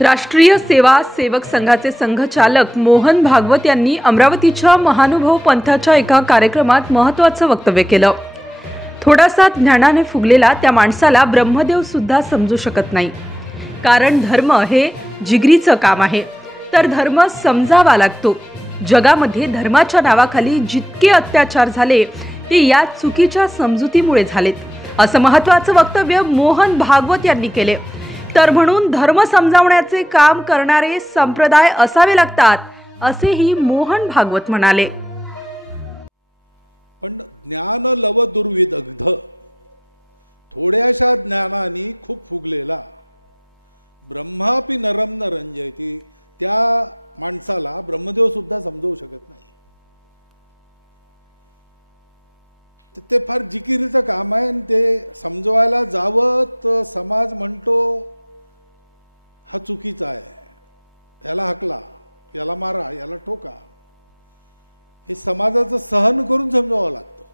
राष्ट्रीय सेवा सेवक संघाचे संघचालक मोहन भागवत यांनी अमरावतीच्या महानुभव पंथाच्या एका कार्यक्रमात महत्त्वाचं वक्तव्य केलं। थोडासा ज्ञानाने फुगलेला त्या माणसाला ब्रह्मदेव सुद्धा समजू शकत नाही, कारण धर्म हे जिगरीचं काम आहे, तर धर्म समजावा लागतो। जगामध्ये धर्माच्या नावाखाली जितके अत्याचार झाले ते या चुकीच्या समजुतीमुळे झालेत, असं महत्त्वाचं वक्तव्य मोहन भागवत यांनी केले। तर म्हणून धर्म समजावण्याचे काम करणारे संप्रदाय असावे लागतात, असेही मोहन भागवत म्हणाले। पण ज्ञान लव दुर्विदग्ध, थोड्याशा ज्ञानाने खूप फुगलेला, ब्रह्मापि नरम न रंजयती, त्या माणसाला ब्रह्मदेव सुद्धा समजवू शकत नाही। ते फार जिकिरीचं काम आहे, आणि ते समजवायला जावं तर समाज म्हणतो हा चुकीचा आहे, याला हकला, याला मारा, याला ठोका। हे समाजाचं सहन करून समजावं लागतं।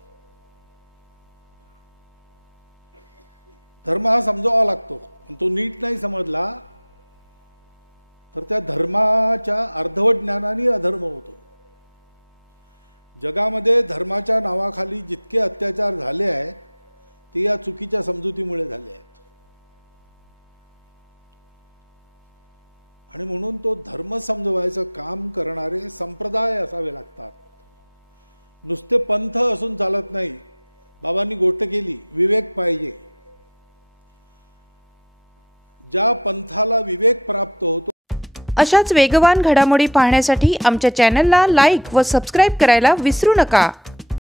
धर्म हा समजावा लागतो, पण तो नीट नाही समजला तर त्या धर्माच्या अर्धवट ज्ञानाने अधर्म होतो। जगामध्ये धर्माच्या नावाखाली जितके अत्याचार झाले आहेत ते या चुकीच्या समजुतीमुळे झाले आहेत, आणि म्हणून तो धर्म समजवायचं काम करणारे संप्रदाय असावे लागतात। नुसते पंथ असून चालत नाही। बाबांनी गोष्ट केली, विवेक पाहिजे। ज्या पंथाला विवेक प्राप्त होतो। अशाच वेगवान घडामोडी पाहण्यासाठी आमच्या चॅनलला लाईक व सबस्क्राईब करायला विसरू नका।